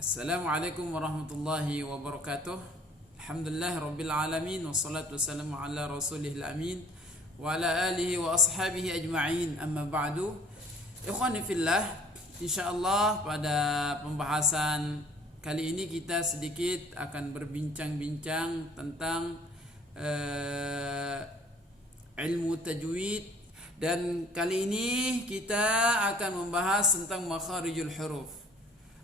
Assalamualaikum warahmatullahi wabarakatuh. Alhamdulillah rabbil alamin wassalatu wassalamu ala rasulihil amin wa ala alihi wa ashabihi ajma'in. Amma ba'du. Ikhwani fillah, insyaallah pada pembahasan kali ini kita sedikit akan berbincang-bincang tentang ilmu tajwid, dan kali ini kita akan membahas tentang makharijul huruf.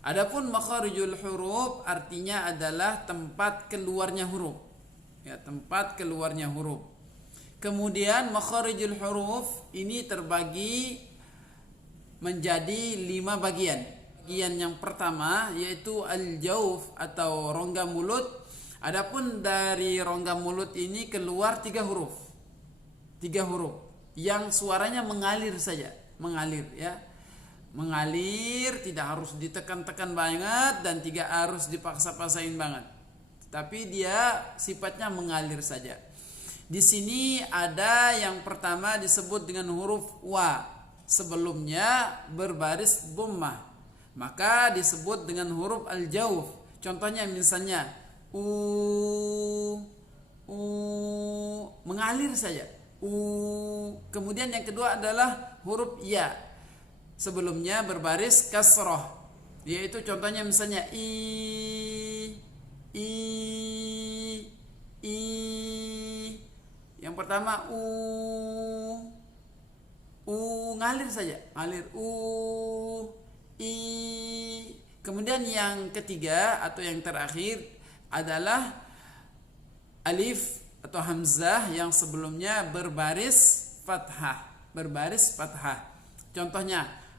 Adapun makharijul huruf artinya adalah tempat keluarnya huruf. Ya, tempat keluarnya huruf. Kemudian makharijul huruf ini terbagi menjadi 5 bagian. Bagian yang pertama yaitu al-jauf atau rongga mulut. Adapun dari rongga mulut ini keluar 3 huruf. 3 huruf yang suaranya mengalir saja, mengalir ya. Mengalir, tidak harus ditekan-tekan banget dan tidak harus dipaksa-paksain banget. Tapi dia sifatnya mengalir saja. Di sini ada yang pertama disebut dengan huruf wa. Sebelumnya berbaris dhammah, maka disebut dengan huruf al-jauf. Contohnya misalnya mengalir saja. Kemudian yang kedua adalah huruf ya. Sebelumnya berbaris kasrah, yaitu contohnya misalnya i. Yang pertama ngalir saja, ngalir i. Kemudian yang ketiga atau yang terakhir adalah alif atau hamzah yang sebelumnya berbaris fathah, berbaris fathah. Contohnya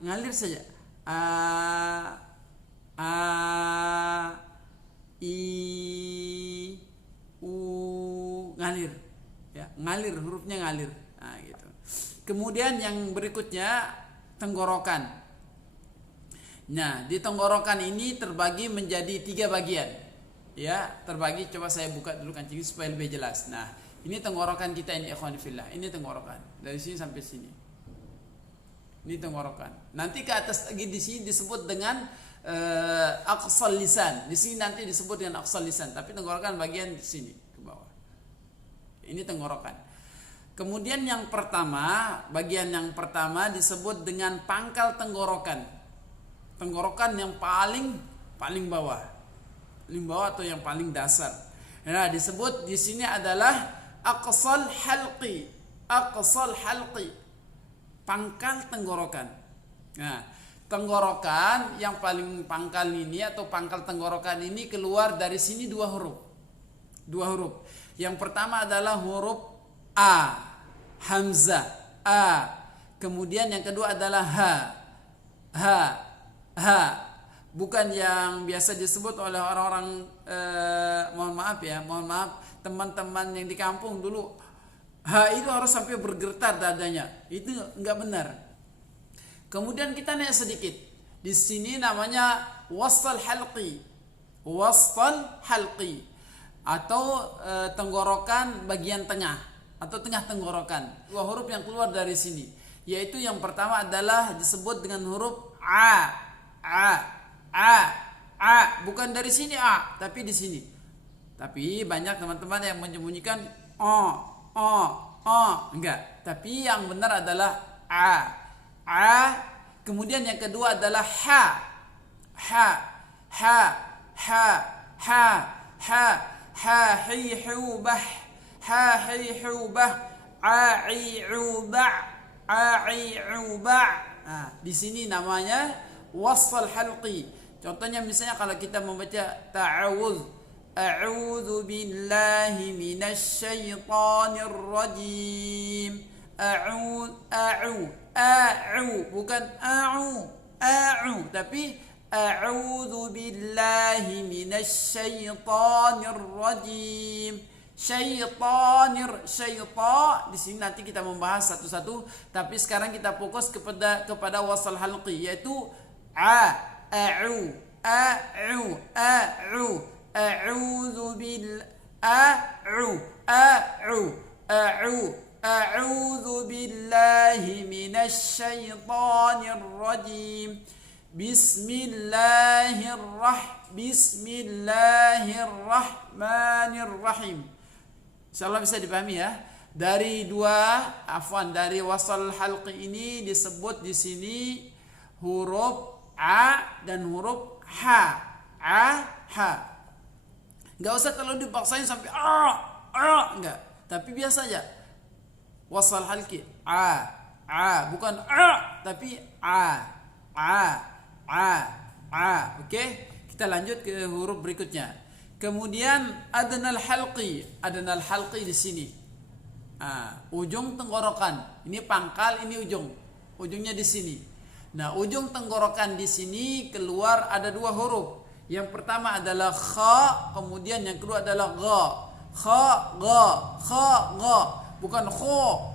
ngalir saja, ngalir ya, ngalir, hurufnya ngalir. Nah, gitu. Kemudian yang berikutnya tenggorokan. Nah, di tenggorokan ini terbagi menjadi 3 bagian. Ya, terbagi, coba saya buka dulu kancing supaya lebih jelas. Nah, ini tenggorokan kita ini, ikhwan fillah. Ini tenggorokan dari sini sampai sini. Ini tenggorokan. Nanti ke atas lagi di sini disebut dengan aqsal lisan. Di sini nanti disebut dengan aqsal lisan, tapi tenggorokan bagian di sini ke bawah. Ini tenggorokan. Kemudian yang pertama, bagian yang pertama disebut dengan pangkal tenggorokan. Tenggorokan yang paling bawah. Paling bawah atau yang paling dasar. Nah, disebut di sini adalah aqsal halqi. Aqsal halqi, pangkal tenggorokan. Nah, tenggorokan yang paling pangkal ini atau pangkal tenggorokan ini keluar dari sini 2 huruf. 2 huruf. Yang pertama adalah huruf a, hamzah, a. Kemudian yang kedua adalah ha. Bukan yang biasa disebut oleh orang-orang mohon maaf teman-teman yang di kampung dulu, itu harus sampai bergetar dadanya. Itu enggak benar. Kemudian kita naik sedikit. Di sini namanya wasal halqi. Wasal halqi atau tenggorokan bagian tengah atau tengah tenggorokan. 2 huruf yang keluar dari sini, yaitu yang pertama adalah disebut dengan huruf a. Bukan dari sini a, tapi di sini. Tapi banyak teman-teman yang menyembunyikan enggak. Tapi yang benar adalah a. Kemudian yang kedua adalah ha. Hi hubah, a'i'ubah. Di sini namanya wasal halqi. Contohnya misalnya kalau kita membaca a'udzu billahi minasyaitonir rajim. Bukan a'u, tapi a'udzu billahi minasyaitonir rajim. Syaitan di sini nanti kita membahas satu-satu, tapi sekarang kita fokus kepada wasal halqi, yaitu a'u. A'udzu bil a'u A'udzu billahi minasy syaithanir rajim. Bismillahirrahmanirrahim. Insyaallah bisa dipahami ya. Dari dari wasal halqi ini disebut di sini huruf a dan huruf ha. Ha. Enggak usah terlalu dipaksain sampai enggak. Tapi biasa aja. Wasal halqi bukan tapi a. Oke, kita lanjut ke huruf berikutnya. Kemudian adnal halqi di sini. Ujung tenggorokan. Ini pangkal, ini ujung. Ujungnya di sini. Nah, ujung tenggorokan di sini keluar ada dua huruf. Yang pertama adalah kha, kemudian yang kedua adalah gha. Gha. Bukan kho,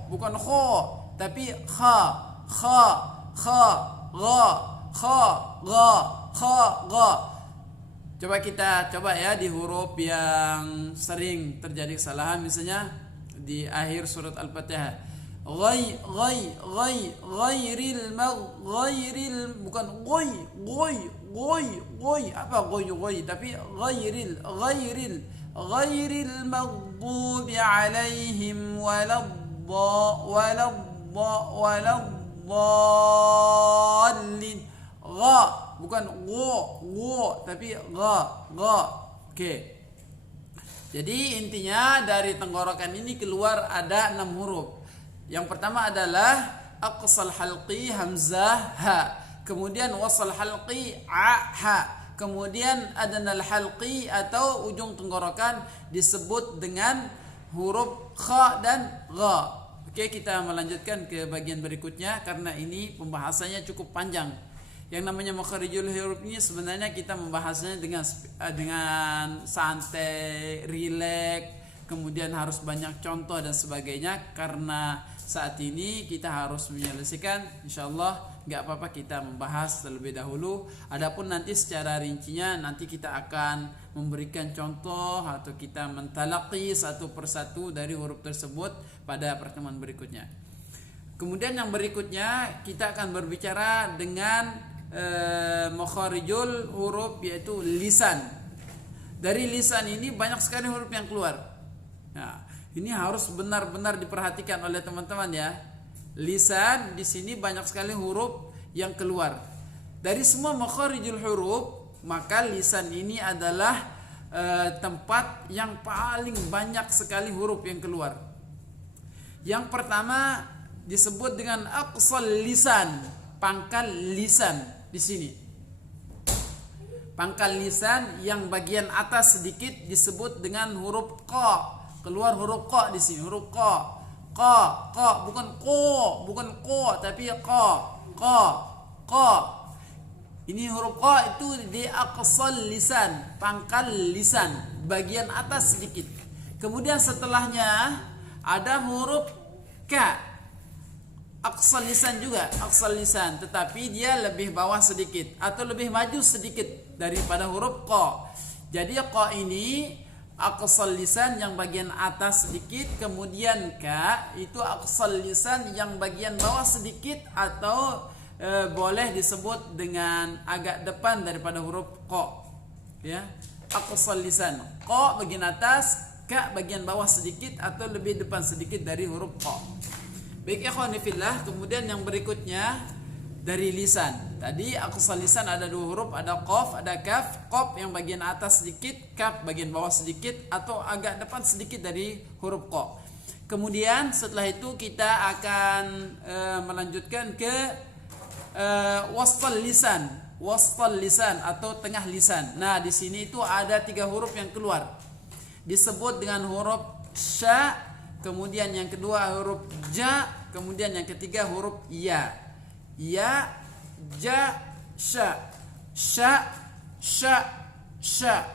tapi kha. Gha. Coba ya di huruf yang sering terjadi kesalahan, misalnya di akhir surat Al-Fatihah. Bukan apa tapi ghairil maghdubi alaihim waladdallin. Bukan tapi gha. Oke. Jadi intinya dari tenggorokan ini keluar ada 6 huruf. Yang pertama adalah aqsal halqi hamzah ha. Kemudian wasal halqi ha. Kemudian adnal halqi atau ujung tenggorokan disebut dengan huruf kha dan gha. Oke, kita melanjutkan ke bagian berikutnya karena ini pembahasannya cukup panjang. Yang namanya makharijul huruf ini sebenarnya kita membahasnya dengan santai, rileks, kemudian harus banyak contoh dan sebagainya karena saat ini kita harus menyelesaikan. Insyaallah nggak apa-apa kita membahas terlebih dahulu. Adapun nanti secara rincinya nanti kita akan memberikan contoh atau kita mentalaqi satu persatu dari huruf tersebut pada pertemuan berikutnya. Kemudian yang berikutnya kita akan berbicara dengan makharijul huruf, yaitu lisan. Dari lisan ini banyak sekali huruf yang keluar. Nah, ini harus benar-benar diperhatikan oleh teman-teman ya. Lisan di sini banyak sekali huruf yang keluar. Dari semua makharijul huruf, maka lisan ini adalah tempat yang paling banyak sekali huruf yang keluar. Yang pertama disebut dengan aqsal lisan, pangkal lisan. Di sini pangkal lisan yang bagian atas sedikit disebut dengan huruf qa. Keluar huruf qa di sini, huruf qa. Bukan ko tapi qa. Ini huruf qa itu di aqsal lisan, pangkal lisan, bagian atas sedikit. Kemudian setelahnya ada huruf ka. Aqsal lisan juga, aqsal lisan, tetapi dia lebih bawah sedikit atau lebih maju sedikit daripada huruf qa. Jadi qa ini aqsal lisan yang bagian atas sedikit, kemudian ka itu aqsal lisan yang bagian bawah sedikit atau boleh disebut dengan agak depan daripada huruf qa. Ya, aqsal lisan, qa bagian atas, ka bagian bawah sedikit atau lebih depan sedikit dari huruf qa. Baik ikhwani fillah, kemudian yang berikutnya dari lisan. Tadi aqsal lisan ada 2 huruf, ada qaf, ada kaf. Qaf yang bagian atas sedikit, kaf bagian bawah sedikit atau agak depan sedikit dari huruf qa. Kemudian setelah itu kita akan melanjutkan ke wasal lisan atau tengah lisan. Nah, di sini itu ada 3 huruf yang keluar. Disebut dengan huruf sya, kemudian yang kedua huruf ja, kemudian yang ketiga huruf ya. Ya, ja, sya.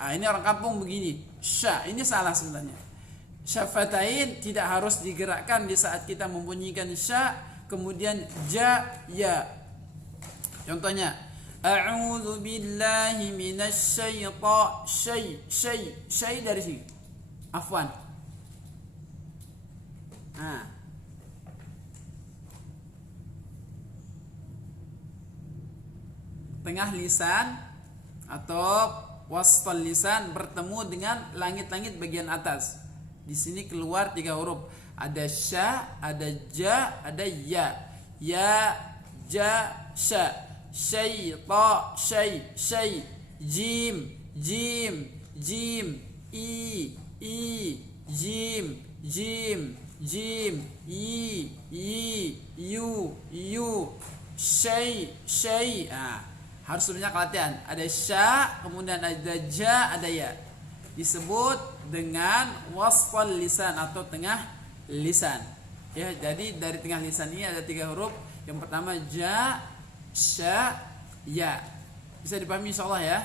Ini orang kampung begini. Sya, ini salah sebenarnya. Syafatain tidak harus digerakkan di saat kita membunyikan sya, kemudian ja, ya. Contohnya, a'udzu billahi minasy syai dari sini. Afwan. Nah, tengah lisan atau wastal lisan bertemu dengan langit-langit bagian atas. Di sini keluar 3 huruf. Ada sya, ada ja, ada ya. Ya, ja, sya. Syai, ta, syai, syai. Jim, jim, jim. I, jim, jim, jim. I, yu, yu. Syai, syai. Harus banyak latihan. Ada sya, kemudian ada ja, ada ya. Disebut dengan wasfal lisan atau tengah lisan. Ya, jadi dari tengah lisan ini ada 3 huruf. Yang pertama ja, sya, ya. Bisa dipahami insyaallah ya.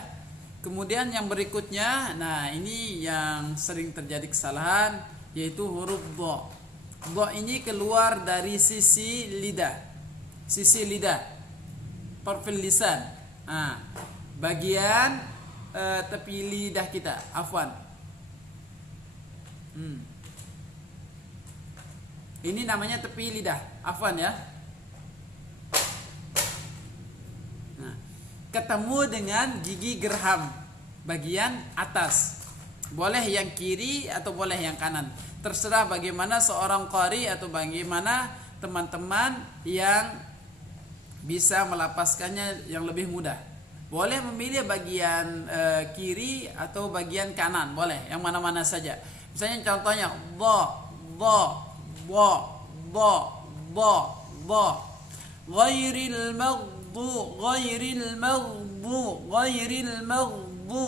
Kemudian yang berikutnya, nah ini yang sering terjadi kesalahan, yaitu huruf dha. Dha ini keluar dari sisi lidah. Sisi lidah. Tarfil lisan. Bagian tepi lidah kita, afwan. Ini namanya tepi lidah, afwan ya. Ketemu dengan gigi geraham bagian atas. Boleh yang kiri atau boleh yang kanan. Terserah bagaimana seorang qari atau bagaimana teman-teman yang bisa melapaskannya yang lebih mudah. Boleh memilih bagian kiri atau bagian kanan, boleh, yang mana-mana saja. Misalnya contohnya dha, dha, dha, dha, dha, dha. Ghairil ghairil maghdu.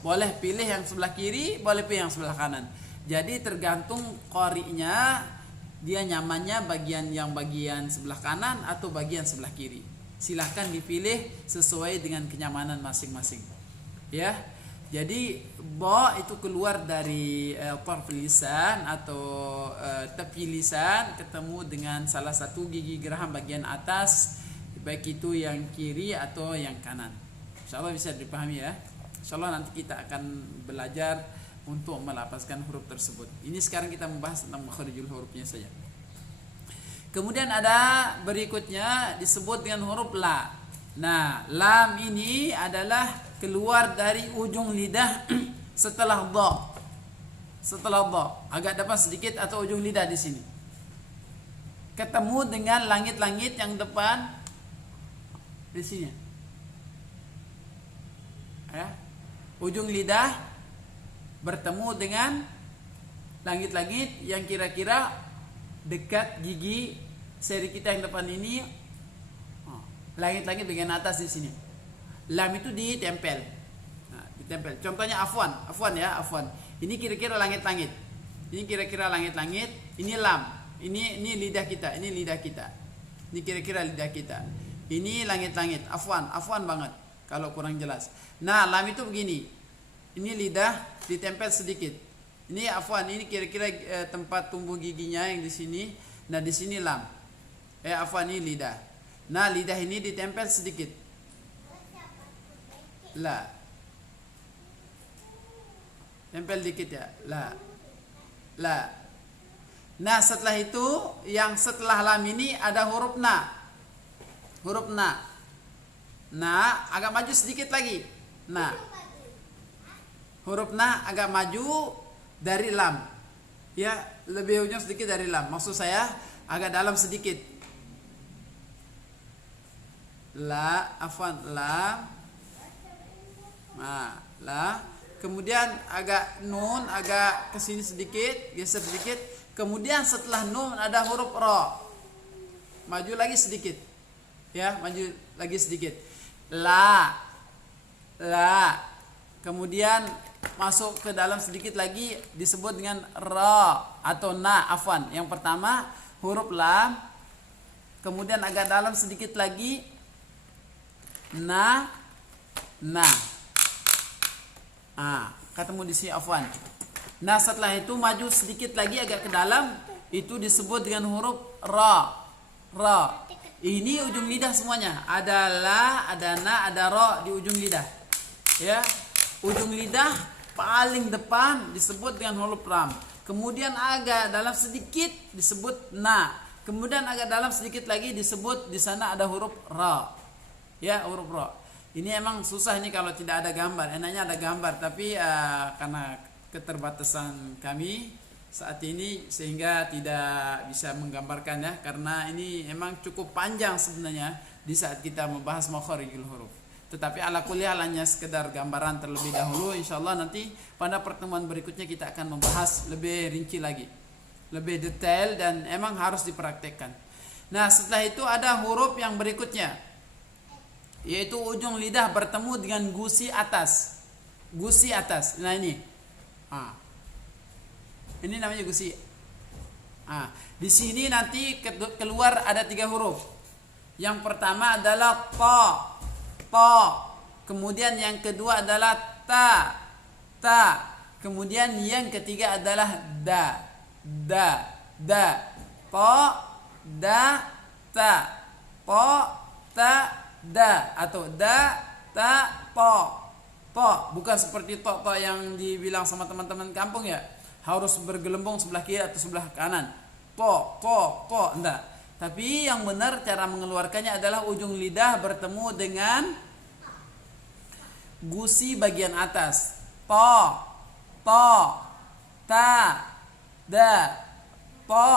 Boleh pilih yang sebelah kiri, boleh pilih yang sebelah kanan. Jadi tergantung qari'nya, dia nyamannya bagian sebelah kanan atau bagian sebelah kiri. Silahkan dipilih sesuai dengan kenyamanan masing-masing. Ya. Jadi ba itu keluar dari tarf lisan atau tepi lisan ketemu dengan salah satu gigi geraham bagian atas, baik itu yang kiri atau yang kanan. Insyaallah bisa dipahami ya. Insyaallah nanti kita akan belajar untuk melapaskan huruf tersebut. Ini sekarang kita membahas tentang makharijul hurufnya saja. Kemudian ada berikutnya disebut dengan huruf la. Nah, lam ini adalah keluar dari ujung lidah setelah dha. Setelah dha, agak depan sedikit atau ujung lidah di sini. Ketemu dengan langit-langit yang depan di sini. Ya. Ujung lidah bertemu dengan langit-langit yang kira-kira dekat gigi seri kita yang depan ini. Langit-langit bagian atas di sini. Lam itu ditempel. Nah, ditempel. Contohnya afwan ya, afwan. Ini kira-kira langit-langit. Ini kira-kira langit-langit, ini lam. Ini lidah kita, ini lidah kita. Ini kira-kira lidah kita. Ini langit-langit, afwan banget kalau kurang jelas. Nah, lam itu begini. Ini lidah ditempel sedikit. Ini afwan, ini kira-kira tempat tumbuh giginya yang di sini. Nah, di sini lam. Afwan, ini lidah. Nah, lidah ini ditempel sedikit. La. Tempel dikit ya. La. Nah, setelah itu yang setelah lam ini ada huruf na. Huruf na. Nah, agak maju sedikit lagi. Nah. Huruf na agak maju dari lam. Ya, lebih ujung sedikit dari lam. Maksud saya agak dalam sedikit. La, afwan, lam. Nah, la. Kemudian agak nun, agak kesini sedikit, geser sedikit. Kemudian setelah nun ada huruf ro. Maju lagi sedikit. Ya, maju lagi sedikit. La. Kemudian masuk ke dalam sedikit lagi disebut dengan ra atau na, afwan. Yang pertama huruf lam. Kemudian agak dalam sedikit lagi na. Ketemu di sini afwan. Nah, setelah itu maju sedikit lagi agak ke dalam, itu disebut dengan huruf ra. Ini ujung lidah semuanya. Ada la, ada na, ada ra di ujung lidah. Ya. Ujung lidah paling depan disebut dengan huruf ram. Kemudian agak dalam sedikit disebut na. Kemudian agak dalam sedikit lagi disebut di sana ada huruf ra. Ya, huruf ra. Ini emang susah ini kalau tidak ada gambar. Enaknya ada gambar, tapi karena keterbatasan kami saat ini sehingga tidak bisa menggambarkan ya. Karena ini emang cukup panjang sebenarnya di saat kita membahas makharijul huruf. Tetapi ala kulli hal hanya sekedar gambaran terlebih dahulu. Insyaallah nanti pada pertemuan berikutnya kita akan membahas lebih rinci lagi, lebih detail, dan emang harus dipraktekkan. Nah, setelah itu ada huruf yang berikutnya, yaitu ujung lidah bertemu dengan gusi atas. Gusi atas. Nah ini. Ini namanya gusi. Di sini nanti keluar ada 3 huruf. Yang pertama adalah ta. Ta. Kemudian yang kedua adalah ta. Ta. Kemudian yang ketiga adalah da. Da. Da. Ta. Da. Ta. Ta. Ta. Da atau da ta to. To bukan seperti to yang dibilang sama teman-teman kampung ya, harus bergelembung sebelah kiri atau sebelah kanan. To enggak. Tapi yang benar cara mengeluarkannya adalah ujung lidah bertemu dengan gusi bagian atas. To ta da to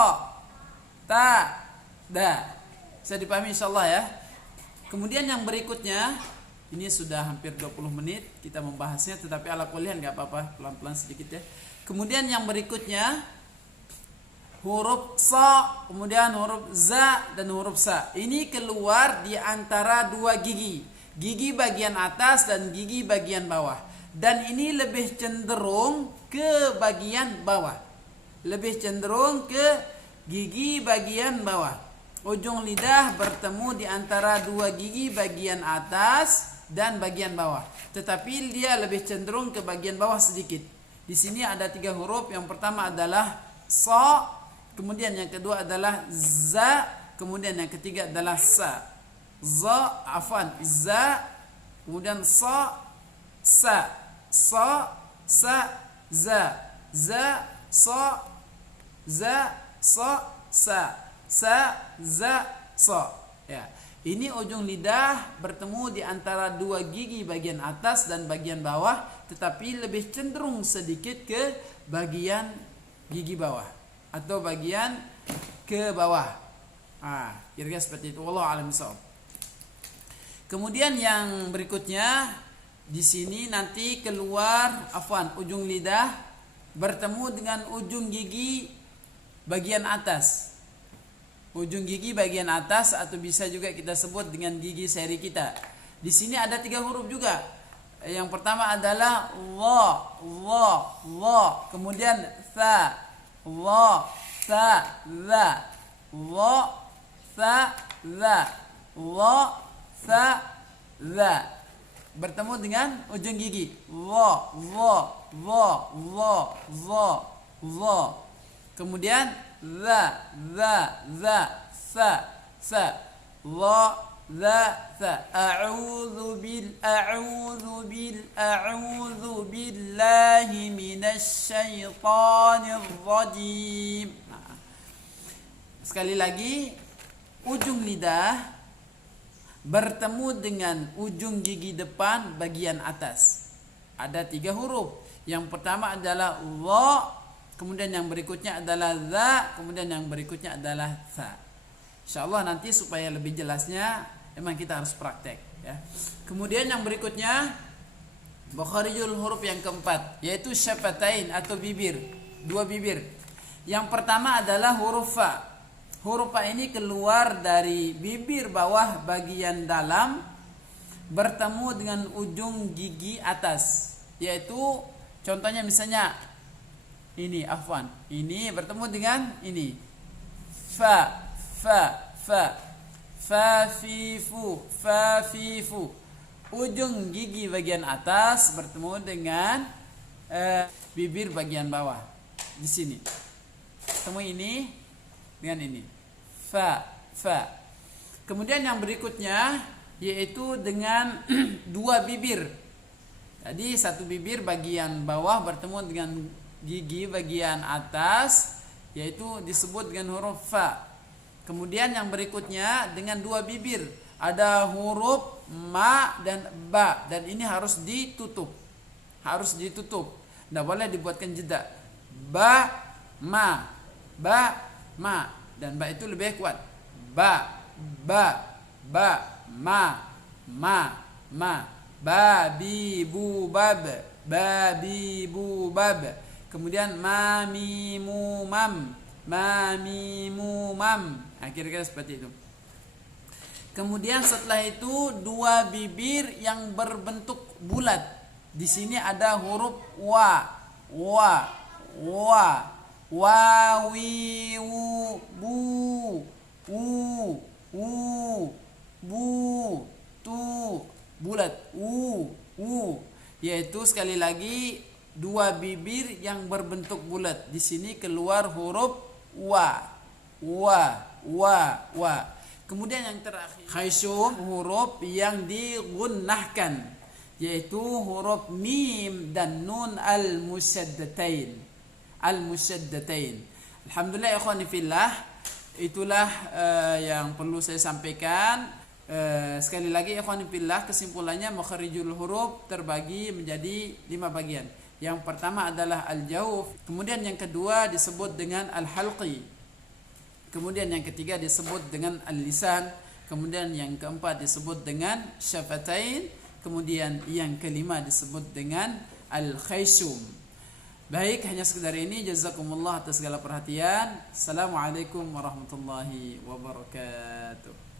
ta da. Bisa dipahami insyaallah ya. Kemudian yang berikutnya, ini sudah hampir 20 menit kita membahasnya, tetapi ala kuliah nggak apa-apa, pelan-pelan sedikit ya. Kemudian yang berikutnya huruf sa, kemudian huruf za dan huruf sa. Ini keluar di antara 2 gigi. Gigi bagian atas dan gigi bagian bawah. Dan ini lebih cenderung ke bagian bawah. Lebih cenderung ke gigi bagian bawah. Ujung lidah bertemu di antara 2 gigi bagian atas dan bagian bawah. Tetapi dia lebih cenderung ke bagian bawah sedikit. Di sini ada 3 huruf. Yang pertama adalah sa, kemudian yang kedua adalah za, kemudian yang ketiga adalah sa. Za, kemudian sa, sa, za, za, sa, sa, za, sa. Ya. Ini ujung lidah bertemu di antara 2 gigi bagian atas dan bagian bawah, tetapi lebih cenderung sedikit ke bagian gigi bawah atau bagian ke bawah. Kira-kira seperti itu. Wallahu a'lam bishawab. Kemudian yang berikutnya di sini nanti keluar ujung lidah bertemu dengan ujung gigi bagian atas. Ujung gigi bagian atas atau bisa juga kita sebut dengan gigi seri kita. Di sini ada 3 huruf juga. Yang pertama adalah wa, kemudian tha, za, za, za, za. Bertemu dengan ujung gigi. Kemudian za, sa. A'udzu billahi minasyaitonir rajim. Sekali lagi, ujung lidah bertemu dengan ujung gigi depan bagian atas. Ada 3 huruf. Yang pertama adalah wa, kemudian yang berikutnya adalah za, kemudian yang berikutnya adalah sa. Insyaallah nanti supaya lebih jelasnya memang kita harus praktek ya. Kemudian yang berikutnya makharijul huruf yang keempat, yaitu syafatain atau bibir, 2 bibir. Yang pertama adalah huruf fa. Huruf fa ini keluar dari bibir bawah bagian dalam bertemu dengan ujung gigi atas, yaitu contohnya misalnya ini ini bertemu dengan ini fa fifu. Ujung gigi bagian atas bertemu dengan bibir bagian bawah di sini. Ketemu ini dengan ini fa. Kemudian yang berikutnya yaitu dengan 2 bibir. Tadi 1 bibir bagian bawah bertemu dengan gigi bagian atas, yaitu disebut dengan huruf fa. Kemudian yang berikutnya dengan 2 bibir ada huruf ma dan ba, dan ini harus ditutup. Harus ditutup. Tidak boleh dibuatkan jeda. Ba, ma, dan ba itu lebih kuat. Ba, ma, babi bu bab, babi bu bab. Kemudian ma mimu mam, kira-kira seperti itu. Kemudian setelah itu dua bibir yang berbentuk bulat. Di sini ada huruf wa, wi, wu, bu, tu, bulat, yaitu sekali lagi dua bibir yang berbentuk bulat. Di sini keluar huruf wa. Kemudian yang terakhir, khaysum, huruf yang digunnahkan, yaitu huruf mim dan nun al-musyaddatain. Alhamdulillah ya ikhwani fillah, itulah yang perlu saya sampaikan. Sekali lagi ya ikhwani fillah, kesimpulannya makharijul huruf terbagi menjadi 5 bagian. Yang pertama adalah al-jawf, kemudian yang kedua disebut dengan al-halqi, kemudian yang ketiga disebut dengan al-lisan, kemudian yang keempat disebut dengan syafatain, kemudian yang kelima disebut dengan al-khaysum. Baik, hanya sekedar ini. Jazakumullah atas segala perhatian. Assalamualaikum warahmatullahi wabarakatuh.